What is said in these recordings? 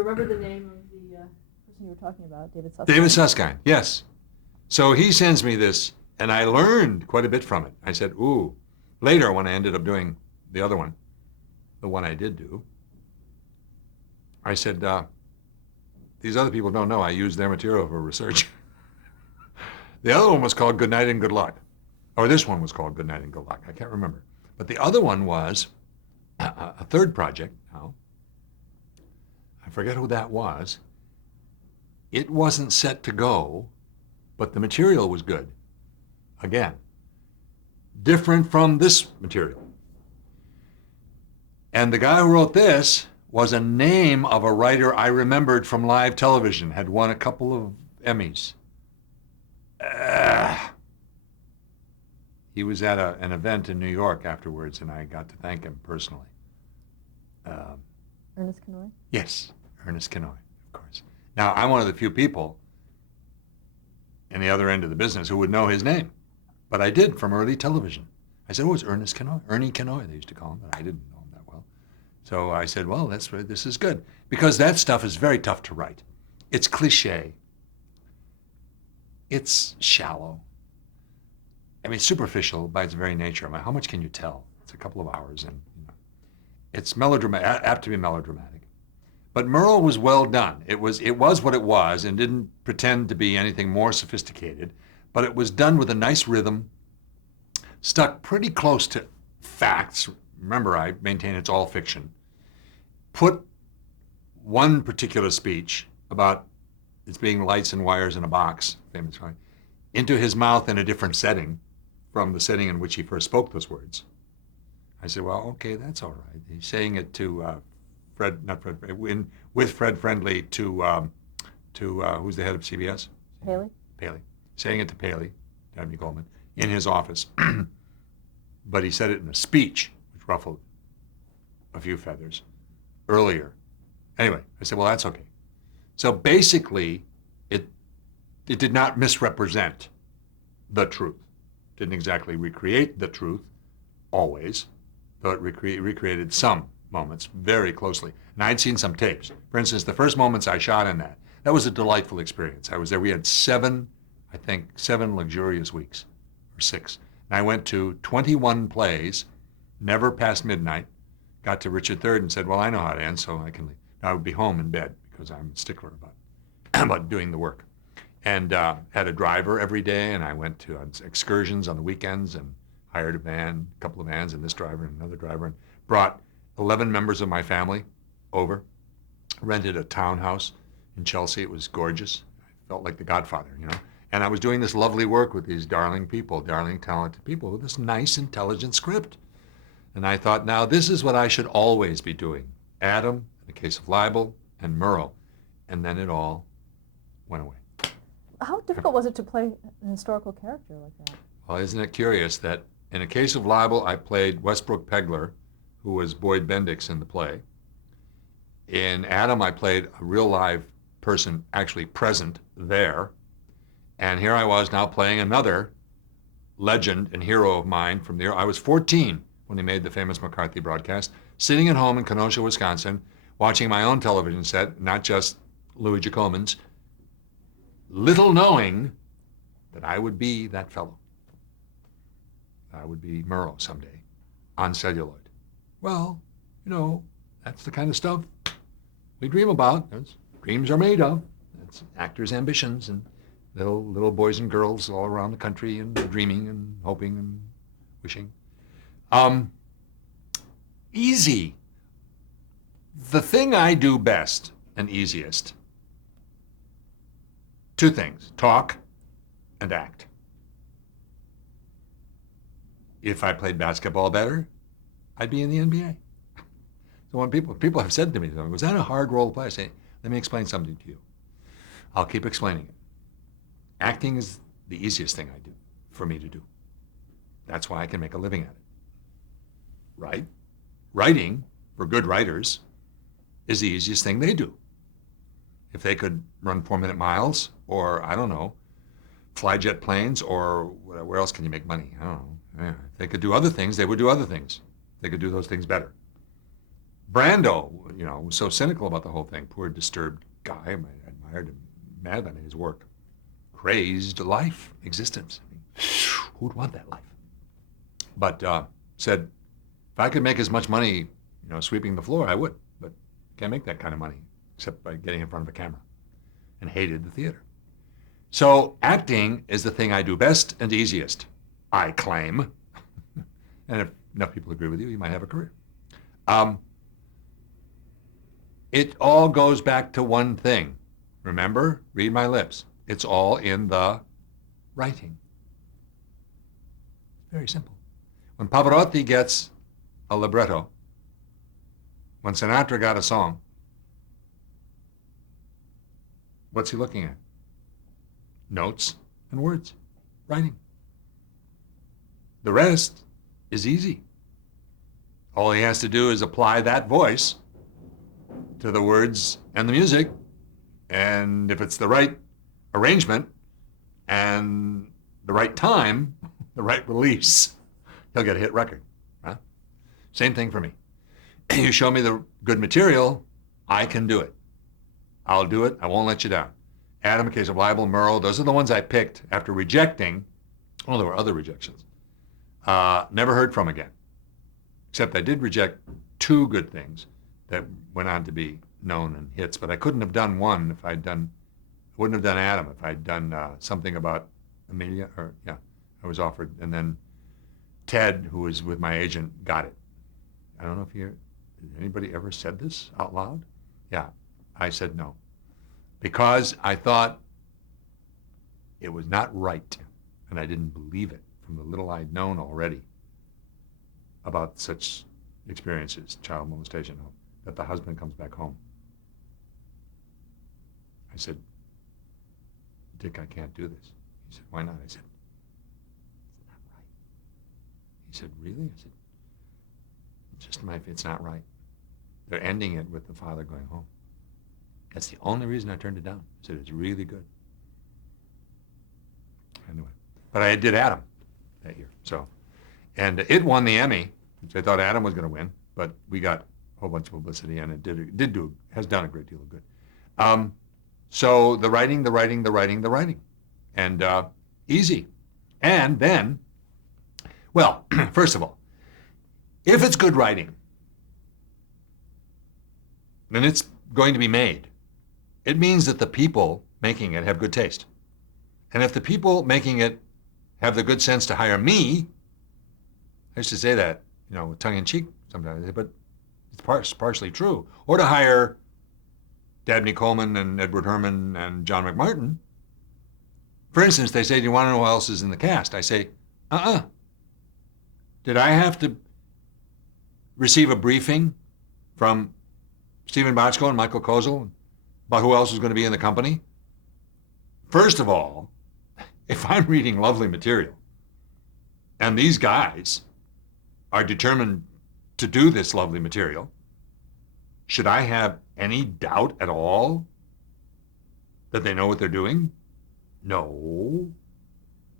remember the name of the person you were talking about, David Susskind? David Susskind, yes. So he sends me this, and I learned quite a bit from it. I said, ooh. Later, when I ended up doing the other one, the one I did do, I said, these other people don't know I used their material for research. The other one was called Good Night and Good Luck. Or this one was called Good Night and Good Luck. I can't remember. But the other one was a third project now. I forget who that was. It wasn't set to go, but the material was good. Again, different from this material. And the guy who wrote this was a name of a writer I remembered from live television, had won a couple of Emmys. He was at an event in New York afterwards, and I got to thank him personally. Ernest Kinoy? Yes, Ernest Kinoy, of course. Now, I'm one of the few people in the other end of the business who would know his name, but I did from early television. I said, oh, it's Ernest Kinoy, Ernie Kinoy, they used to call him, but I didn't know him that well. So I said, well, this is good, because that stuff is very tough to write. It's cliche. It's shallow. I mean, superficial by its very nature. I mean, how much can you tell? It's a couple of hours, and it's melodramatic, apt to be melodramatic. But Merle was well done. It was what it was, and didn't pretend to be anything more sophisticated. But it was done with a nice rhythm, stuck pretty close to facts. Remember, I maintain it's all fiction. Put one particular speech about it's being lights and wires in a box, famous line, into his mouth in a different setting from the setting in which he first spoke those words. I said, well, okay, that's all right. He's saying it to with Fred Friendly to who's the head of CBS? Paley? Paley. Saying it to Paley, Dabney Coleman, in his office. But he said it in a speech, which ruffled a few feathers earlier. Anyway, I said, well, that's okay. So basically, it did not misrepresent the truth. Didn't exactly recreate the truth, always, though it recreated some moments very closely. And I'd seen some tapes. For instance, the first moments I shot in that was a delightful experience. I was there. We had 7 luxurious weeks, or 6. And I went to 21 plays, never past midnight, got to Richard III and said, well, I know how to end, so I can leave. I would be home in bed because I'm a stickler about doing the work. And had a driver every day, and I went to excursions on the weekends and hired a van, a couple of vans, and this driver and another driver, and brought 11 members of my family over, rented a townhouse in Chelsea. It was gorgeous. I felt like the Godfather, And I was doing this lovely work with these darling people, darling, talented people with this nice, intelligent script. And I thought, now this is what I should always be doing. Adam, in the case of libel, and Merle. And then it all went away. How difficult was it to play an historical character like that? Well, isn't it curious that in a case of libel, I played Westbrook Pegler, who was Boyd Bendix in the play. In Adam, I played a real live person actually present there. And here I was now playing another legend and hero of mine from I was 14 when he made the famous McCarthy broadcast, sitting at home in Kenosha, Wisconsin, watching my own television set, not just Louis Giacomin's, little knowing that I would be that fellow. I would be Merle someday on celluloid. Well, that's the kind of stuff we dream about. That's dreams are made of. That's actors' ambitions and little boys and girls all around the country and dreaming and hoping and wishing. Easy. The thing I do best and easiest, 2 things, talk and act. If I played basketball better, I'd be in the NBA. So when people have said to me, was that a hard role to play? I say, let me explain something to you. I'll keep explaining it. Acting is the easiest thing I do, for me to do. That's why I can make a living at it. Right? Writing, for good writers, is the easiest thing they do. If they could run 4-minute miles, or, I don't know, fly jet planes, or where else can you make money? I don't know. Yeah. If they could do other things, they would do other things. They could do those things better. Brando, was so cynical about the whole thing. Poor disturbed guy. I admired him madly. I mean, his work, crazed life, existence. I mean, who'd want that life? But said, if I could make as much money, sweeping the floor, I would. But can't make that kind of money except by getting in front of a camera. And hated the theater. So acting is the thing I do best and easiest, I claim. And if enough people agree with you, you might have a career. It all goes back to one thing. Remember, read my lips. It's all in the writing. Very simple. When Pavarotti gets a libretto, when Sinatra got a song, what's he looking at? Notes and words, writing. The rest is easy. All he has to do is apply that voice to the words and the music, and if it's the right arrangement and the right time, the right release, he'll get a hit record. Huh? Same thing for me. You show me the good material, I can do it. I'll do it. I won't let you down. Adam, a case of libel, Merle, those are the ones I picked after rejecting. Well, there were other rejections. Never heard from again. Except I did reject 2 good things that went on to be known and hits, but I couldn't have done one if I'd done, I wouldn't have done Adam if I'd done something about Amelia, I was offered. And then Ted, who was with my agent, got it. I don't know if anybody ever said this out loud? Yeah, I said no. Because I thought it was not right, and I didn't believe it from the little I'd known already about such experiences, child molestation, that the husband comes back home. I said, Dick, I can't do this. He said, why not? I said, it's not right. He said, really? I said, it's not right. They're ending it with the father going home. That's the only reason I turned it down. I said, it's really good. Anyway, but I did Adam that year. So, and it won the Emmy, which I thought Adam was going to win, but we got a whole bunch of publicity, and it has done a great deal of good. So the writing, and easy. And then, well, first of all, if it's good writing, then it's going to be made. It means that the people making it have good taste. And if the people making it have the good sense to hire me, I used to say that, with tongue-in-cheek sometimes, but it's partially true. Or to hire Dabney Coleman and Edward Herman and John McMartin. For instance, they say, do you want to know who else is in the cast? I say, Did I have to receive a briefing from Stephen Bochco and Michael Kozel about who else was going to be in the company? First of all, if I'm reading lovely material and these guys are determined to do this lovely material, should I have any doubt at all that they know what they're doing? No.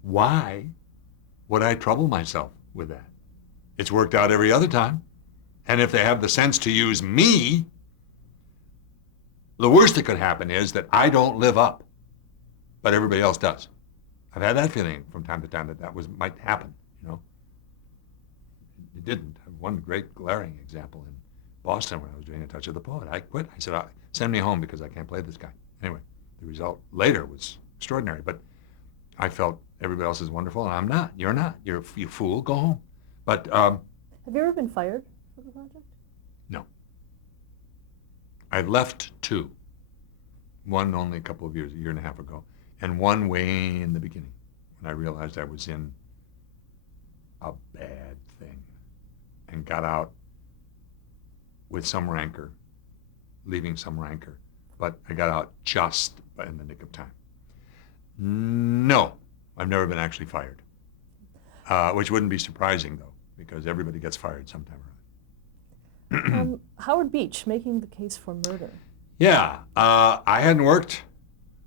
Why would I trouble myself with that? It's worked out every other time. And if they have the sense to use me, the worst that could happen is that I don't live up, but everybody else does. I've had that feeling from time to time that might happen, It didn't. One great glaring example in Boston when I was doing A Touch of the Poet. I quit. I said, send me home because I can't play this guy. Anyway, the result later was extraordinary, but I felt everybody else is wonderful and I'm not. You're not. You fool, go home. But have you ever been fired for the project? No. I left 2. One only a couple of years, a year and a half ago, and one way in the beginning when I realized I was in a bad thing and got out with some rancor, leaving some rancor, but I got out just in the nick of time. No, I've never been actually fired, which wouldn't be surprising though, because everybody gets fired sometime or other. Howard Beach, making the case for murder. Yeah, I hadn't worked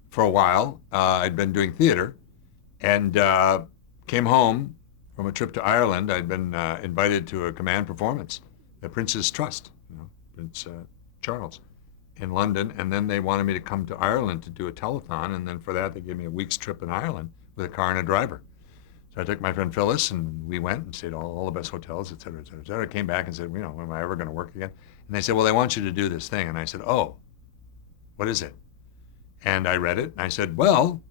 for a while. I'd been doing theater and came home from a trip to Ireland. I'd been invited to a command performance, the Prince's Trust, Prince Charles in London, and then they wanted me to come to Ireland to do a telethon, and then for that they gave me a week's trip in Ireland with a car and a driver. So I took my friend Phyllis, and we went and stayed all the best hotels, et cetera, et cetera, et cetera. I came back and said, am I ever going to work again? And they said, well, they want you to do this thing. And I said, oh, what is it? And I read it, and I said, well,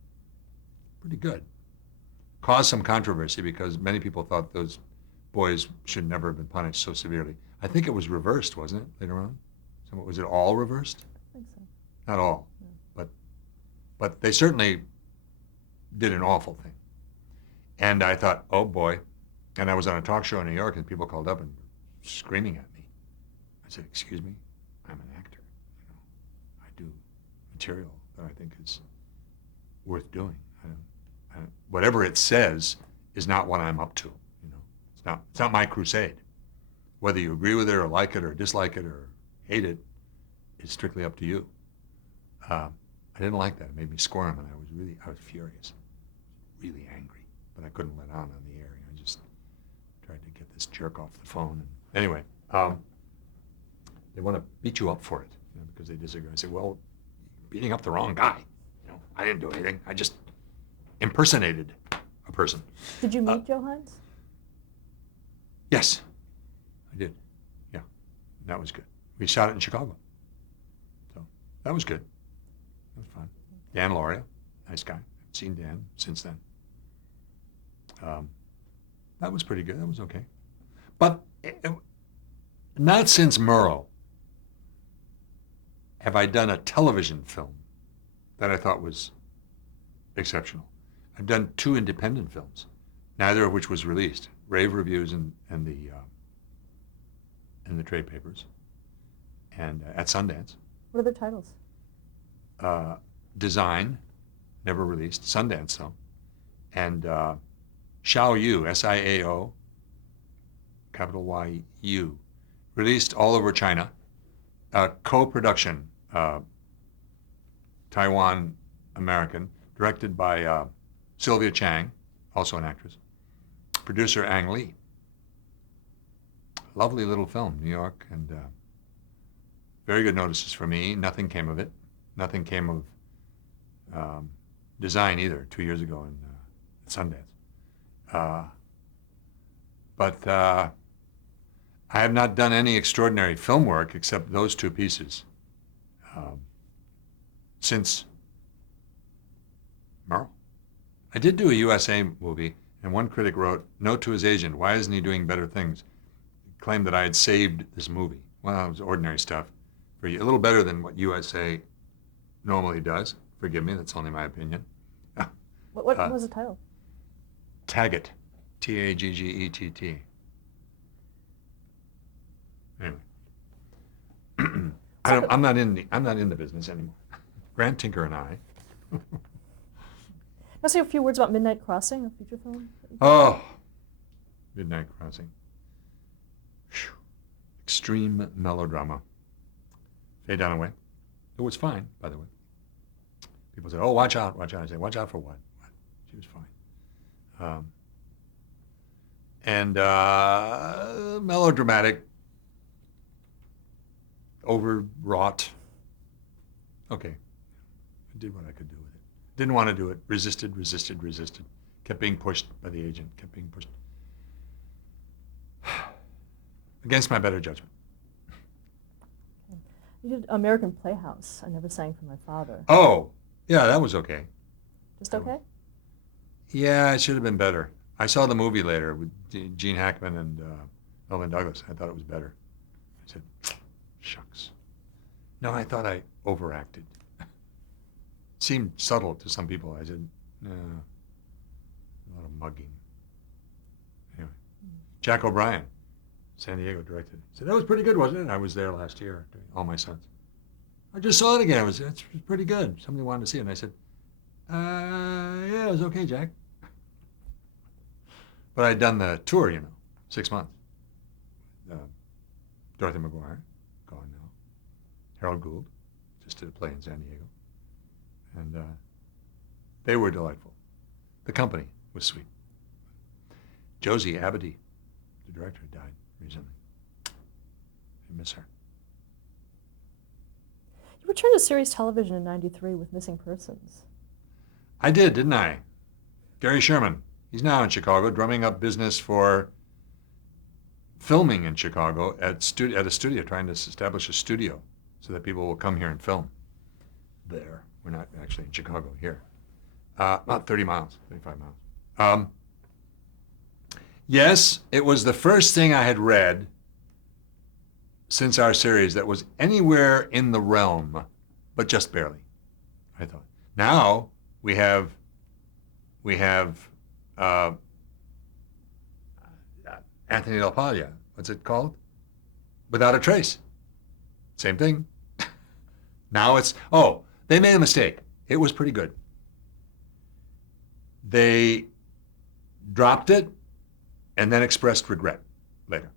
pretty good. Caused some controversy because many people thought those boys should never have been punished so severely. I think it was reversed, wasn't it, later on? So was it all reversed? I think so. Not all, Yeah. but they certainly did an awful thing. And I thought, oh boy. And I was on a talk show in New York, and people called up and were screaming at me. I said, excuse me, I'm an actor. I do material that I think is worth doing. Whatever it says is not what I'm up to. It's not my crusade. Whether you agree with it or like it or dislike it or hate it is strictly up to you. I didn't like that. It made me squirm, and I was furious, really angry, but I couldn't let on the air. I just tried to get this jerk off the phone. And anyway, they want to beat you up for it because they disagree. I say, well, you're beating up the wrong guy. I didn't do anything. I just impersonated a person. Did you meet Joe Hines? Yes, I did. Yeah, that was good. We shot it in Chicago. So that was good. That was fun. Dan Lauria, nice guy. I've seen Dan since then. That was pretty good. That was okay. But not since Murrow have I done a television film that I thought was exceptional. I've done 2 independent films, neither of which was released. Rave reviews in the trade papers, and at Sundance. What are their titles? Design, never released. Sundance though, and Xiao Yu, SIAO, capital YU, released all over China. Co-production, Taiwan American, directed by Sylvia Chang, also an actress. Producer Ang Lee. Lovely little film, New York, and very good notices for me. Nothing came of it. Nothing came of design either 2 years ago in Sundance. But I have not done any extraordinary film work except those 2 pieces since Merle. I did do a USA movie, and one critic wrote, note to his agent, why isn't he doing better things? He claimed that I had saved this movie. Well, it was ordinary stuff. A little better than what USA normally does. Forgive me, that's only my opinion. What was the title? Taggett, Taggett. Anyway, I'm not in the business anymore. Grant Tinker and I. Can I say a few words about Midnight Crossing, a feature film? Oh, Midnight Crossing. Whew. Extreme melodrama. Faye Dunaway. It was fine, by the way. People said, oh, watch out, watch out. I say, watch out for what? She was fine. And melodramatic, overwrought. Okay. I did what I could do with it. Didn't want to do it. Resisted. Kept being pushed by the agent. Kept being pushed. Against my better judgment. You did American Playhouse. I Never Sang for My Father. Oh, yeah, that was okay. Just okay? Yeah, it should have been better. I saw the movie later with Gene Hackman and Melvin Douglas. I thought it was better. I said, shucks. No, I thought I overacted. Seemed subtle to some people. I said, no, a lot of mugging. Anyway, Jack O'Brien, San Diego directed it. Said, that was pretty good, wasn't it? I was there last year doing All My Sons. I just saw it again. It was pretty good. Somebody wanted to see it. And I said, yeah, it was okay, Jack. But I'd done the tour, 6 months. Dorothy McGuire, gone now. Harold Gould, just did a play in San Diego. And they were delightful. The company was sweet. Josie Abadi, the director, died recently. I miss her. You returned to series television in '93 with Missing Persons. I did, didn't I? Gary Sherman. He's now in Chicago, drumming up business for filming in Chicago at a studio, trying to establish a studio so that people will come here and film there. We're not actually in Chicago here. About 30 miles, 35 miles. Yes, it was the first thing I had read since our series that was anywhere in the realm, but just barely, I thought. Now we have Anthony Del Paglia. What's it called? Without a Trace. Same thing. Now they made a mistake. It was pretty good. They dropped it and then expressed regret later.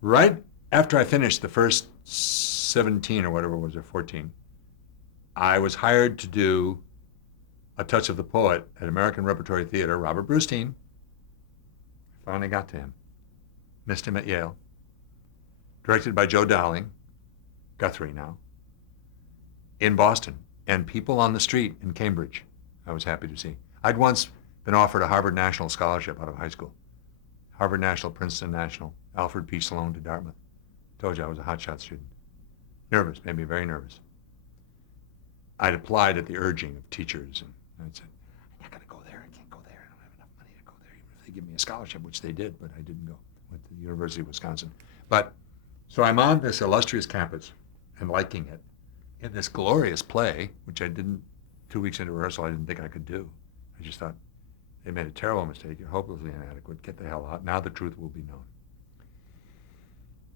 Right after I finished the first 17 or whatever it was, or 14, I was hired to do A Touch of the Poet at American Repertory Theater. Robert Brustein. I finally got to him. Missed him at Yale. Directed by Joe Dowling, Guthrie now, in Boston. And people on the street in Cambridge, I was happy to see. I'd once been offered a Harvard National Scholarship out of high school. Harvard National, Princeton National, Alfred P. Sloan to Dartmouth. Told you I was a hotshot student. Nervous, made me very nervous. I'd applied at the urging of teachers, and I'd said, I'm not going to go there. I can't go there. I don't have enough money to go there, even if they give me a scholarship, which they did, but I didn't go. Went to the University of Wisconsin. But so I'm on this illustrious campus and liking it in this glorious play, which I didn't, 2 weeks into rehearsal, I didn't think I could do. I just thought, they made a terrible mistake. You're hopelessly inadequate. Get the hell out. Now the truth will be known.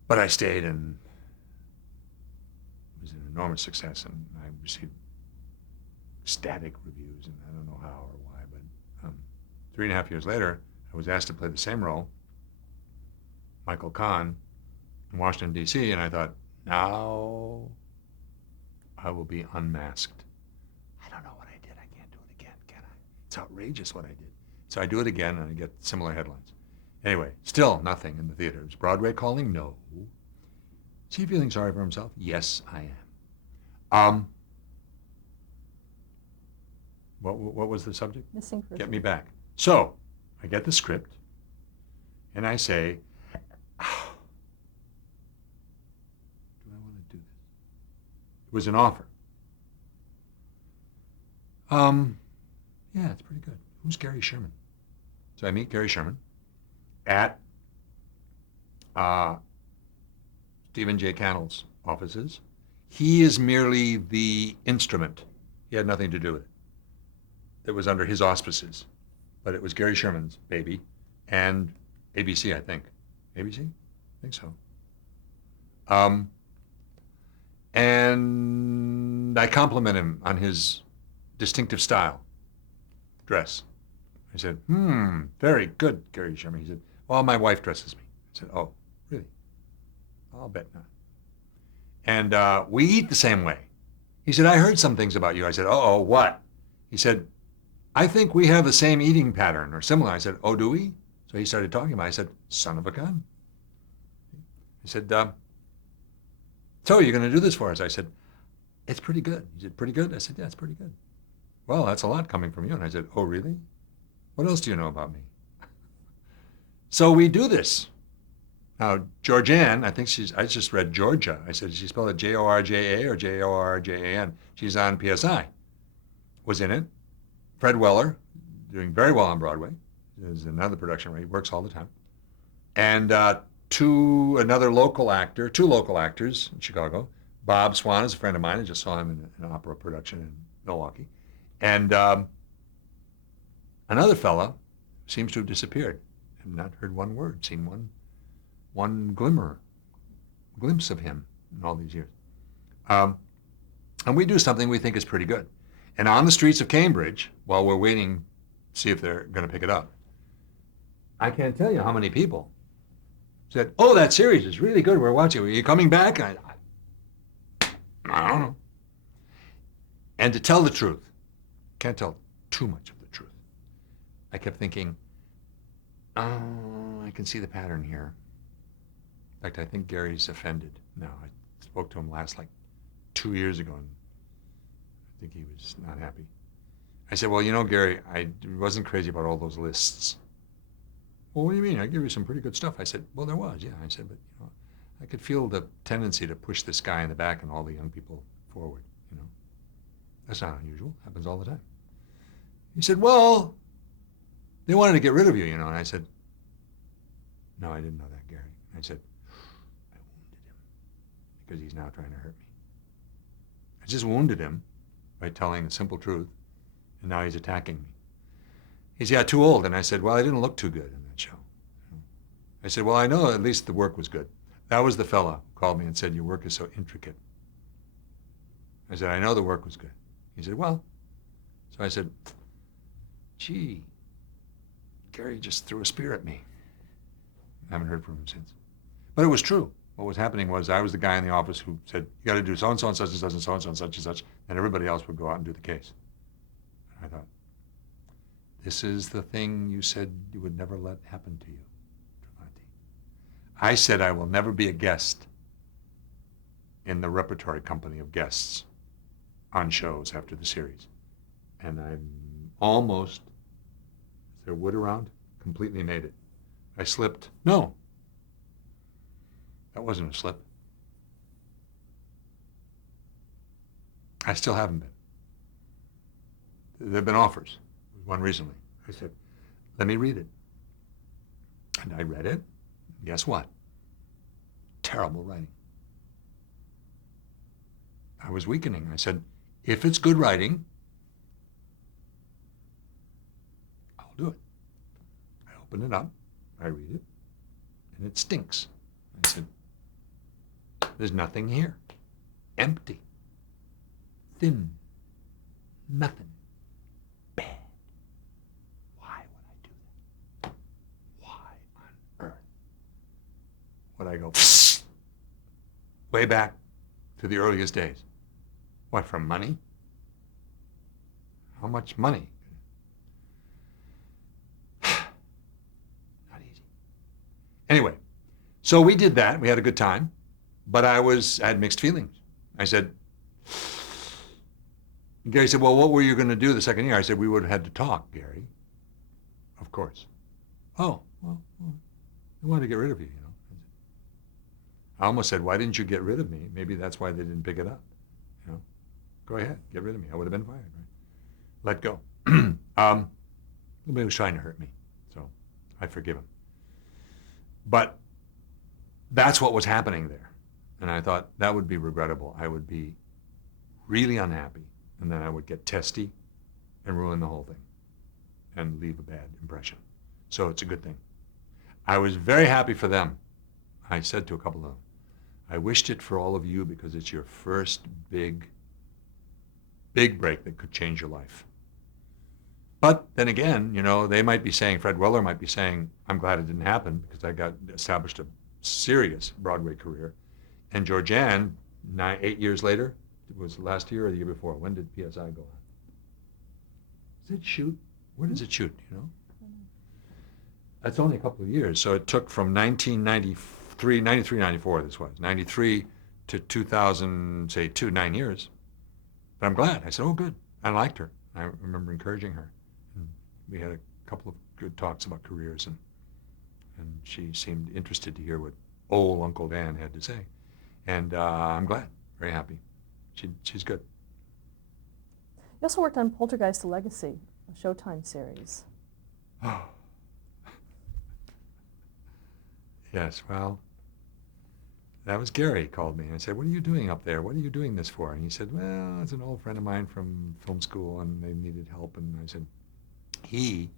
But I stayed, and it was an enormous success, and I received ecstatic reviews, and I don't know how or why, but 3.5 years later, I was asked to play the same role, Michael Kahn, in Washington, D.C., and I thought, now I will be unmasked. I don't know what I did. I can't do it again, can I? It's outrageous what I did. So I do it again, and I get similar headlines. Anyway, still nothing in the theater. Is Broadway calling? No. Is he feeling sorry for himself? Yes, I am. What was the subject? Missing Persons. Get me back. So I get the script, and I say, do I want to do this? It was an offer. Yeah, it's pretty good. Who's Gary Sherman? So I meet Gary Sherman at Stephen J. Cannell's offices. He is merely the instrument. He had nothing to do with it. It was under his auspices. But it was Gary Sherman's baby, and ABC, I think. ABC? I think so. And I compliment him on his distinctive style, dress. I said, very good, Gary Sherman. He said, well, my wife dresses me. I said, oh, really? I'll bet not. And we eat the same way. He said, I heard some things about you. I said, uh-oh, what? He said, I think we have the same eating pattern or similar. I said, oh, do we? So he started talking about it. I said, son of a gun. He said, so you're going to do this for us? I said, it's pretty good. He said, pretty good? I said, yeah, it's pretty good. Well, that's a lot coming from you. And I said, oh, really? What else do you know about me? So we do this. Now, Georgianne, I just read Georgia. I said, she spelled it Jorja or Jorjan. She's on PSI. Was in it. Fred Weller, doing very well on Broadway. There's another production where he works all the time. And two local actors in Chicago. Bob Swan is a friend of mine. I just saw him in an opera production in Milwaukee. And another fella seems to have disappeared. I've not heard one word, seen one glimpse of him in all these years. And we do something we think is pretty good. And on the streets of Cambridge, while we're waiting to see if they're going to pick it up, I can't tell you how many people said, oh, that series is really good. We're watching. Are you coming back? I don't know. And to tell the truth, can't tell too much of the truth. I kept thinking, oh, I can see the pattern here. In fact, I think Gary's offended now. I spoke to him last 2 2 years ago, and I think he was not happy. I said, well, Gary, I wasn't crazy about all those lists. Well, what do you mean? I give you some pretty good stuff. I said, well, there was, yeah. I said, but, I could feel the tendency to push this guy in the back and all the young people forward, That's not unusual. Happens all the time. He said, well, they wanted to get rid of you, And I said, no, I didn't know that, Gary. I said, I wounded him because he's now trying to hurt me. I just wounded him by telling the simple truth, and now he's attacking me. He said, yeah, too old. And I said, well, I didn't look too good in that show. I said, well, I know at least the work was good. That was the fella who called me and said, your work is so intricate. I said, I know the work was good. He said, well. So I said, gee, Gary just threw a spear at me. I haven't heard from him since. But it was true. What was happening was I was the guy in the office who said, you got to do so-and-so and such and such and so-and-so and such and such, and everybody else would go out and do the case. And I thought, this is the thing you said you would never let happen to you, Travanti. I said I will never be a guest in the repertory company of guests on shows after the series. And I'm almost, is there wood around? Completely made it. I slipped. No. That wasn't a slip. I still haven't been. There have been offers. One recently. I said, let me read it. And I read it. Guess what? Terrible writing. I was weakening. I said, if it's good writing, I'll do it. I open it up. I read it. And it stinks. I said, there's nothing here. Empty. Thin. Nothing. Bad. Why would I do that? Why on earth would I go way back to the earliest days? What, for money? How much money? Not easy. Anyway, so we did that. We had a good time. But I had mixed feelings. I said, Gary said, well, what were you going to do the second year? I said, we would have had to talk, Gary. Of course. Oh, well, they wanted to get rid of you, I almost said, why didn't you get rid of me? Maybe that's why they didn't pick it up. Go ahead, get rid of me. I would have been fired, right? Let go. Nobody was trying to hurt me, so I forgive him. But that's what was happening there. And I thought that would be regrettable. I would be really unhappy, and then I would get testy and ruin the whole thing and leave a bad impression. So it's a good thing. I was very happy for them. I said to a couple of them, I wished it for all of you because it's your first big break that could change your life. But then again, they might be saying, Fred Weller might be saying, I'm glad it didn't happen because I established a serious Broadway career. And Georgianne, 8 years later, it was last year or the year before. When did PSI go on? Does it shoot? Where does it shoot, That's only a couple of years. So it took from 93, 94 this was, 93 to 2000, say 9 years. But I'm glad. I said, oh, good. I liked her. I remember encouraging her. And we had a couple of good talks about careers, and she seemed interested to hear what old Uncle Dan had to say. And I'm glad, very happy. She's good. You also worked on Poltergeist: The Legacy, a Showtime series. Oh. Yes, well, that was Gary called me. I said, what are you doing up there? What are you doing this for? And he said, well, it's an old friend of mine from film school, and they needed help. And I said, he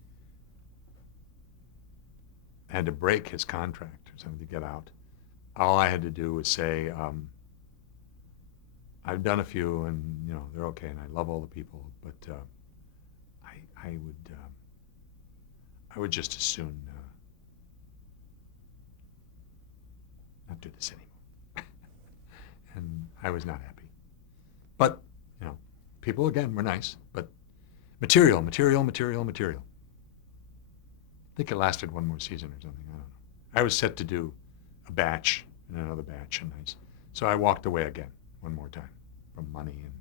had to break his contract or something to get out. All I had to do was say, I've done a few, and they're okay, and I love all the people, but I would just as soon not do this anymore. And I was not happy. But people again were nice, but material. I think it lasted one more season or something. I don't know. I was set to do a batch and another batch, and so I walked away again one more time. from money, and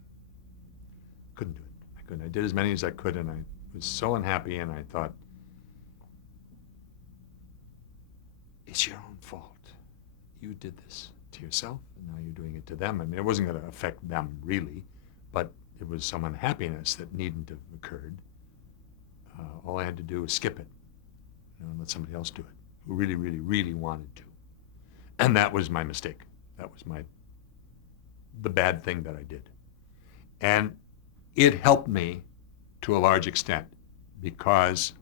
couldn't do it. I couldn't. I did as many as I could, and I was so unhappy, and I thought, it's your own fault. You did this to yourself, and now you're doing it to them. I mean, it wasn't going to affect them, really, but it was some unhappiness that needn't have occurred. All I had to do was skip it, and let somebody else do it, who really, really, really wanted to. And that was my mistake. That was the bad thing that I did. And it helped me to a large extent, because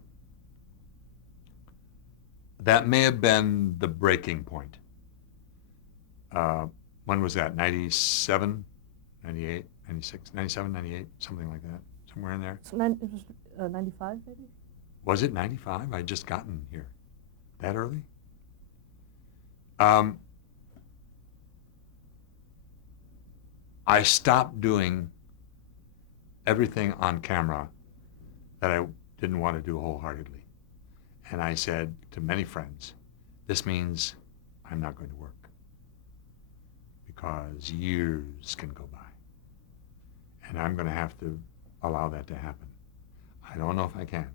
that may have been the breaking point. When was that? 97, 98, 96, 97, 98, something like that, somewhere in there. So it was 95, maybe? Was it 95? I'd just gotten here. That early? I stopped doing everything on camera that I didn't want to do wholeheartedly. And I said to many friends, this means I'm not going to work, because years can go by. And I'm going to have to allow that to happen. I don't know if I can.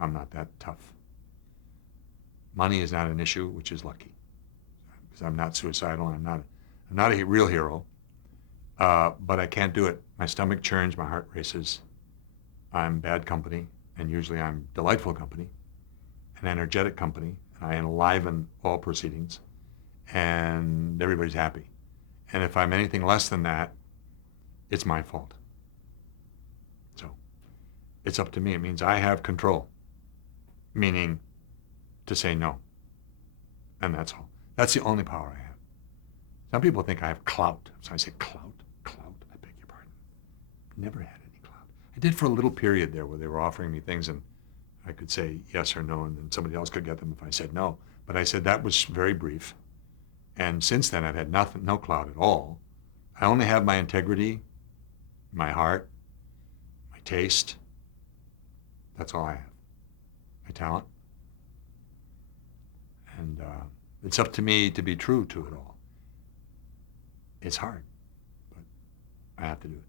I'm not that tough. Money is not an issue, which is lucky, because I'm not suicidal. I'm not a real hero, but I can't do it. My stomach churns, my heart races. I'm bad company, and usually I'm delightful company, an energetic company, and I enliven all proceedings, and everybody's happy. And if I'm anything less than that, it's my fault. So it's up to me. It means I have control, meaning to say no. And that's all. That's the only power I have. Some people think I have clout. So I say, clout? Clout? I beg your pardon. Never had any clout. I did for a little period there where they were offering me things and I could say yes or no, and then somebody else could get them if I said no. But I said that was very brief. And since then, I've had no clout at all. I only have my integrity, my heart, my taste. That's all I have. My talent. And it's up to me to be true to it all. It's hard, but I have to do it.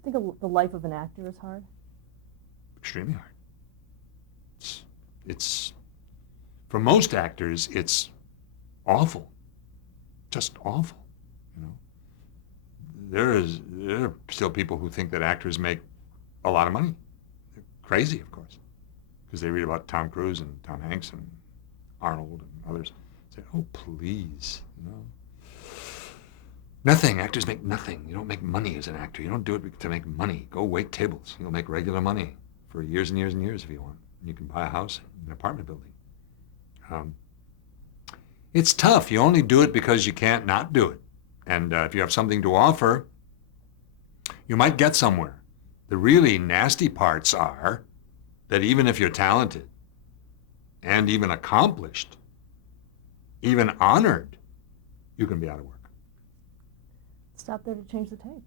I think the life of an actor is hard. Extremely hard. It's for most actors, it's awful. Just awful, you know. There are still people who think that actors make a lot of money. They're crazy, of course, because they read about Tom Cruise and Tom Hanks and Arnold and others. Say, oh, please, you know. Nothing. Actors make nothing. You don't make money as an actor. You don't do it to make money. Go wait tables. You'll make regular money for years and years and years if you want. You can buy a house, an apartment building. It's tough. You only do it because you can't not do it. And if you have something to offer, you might get somewhere. The really nasty parts are that even if you're talented and even accomplished, even honored, you can be out of work. Stop there to change the tape.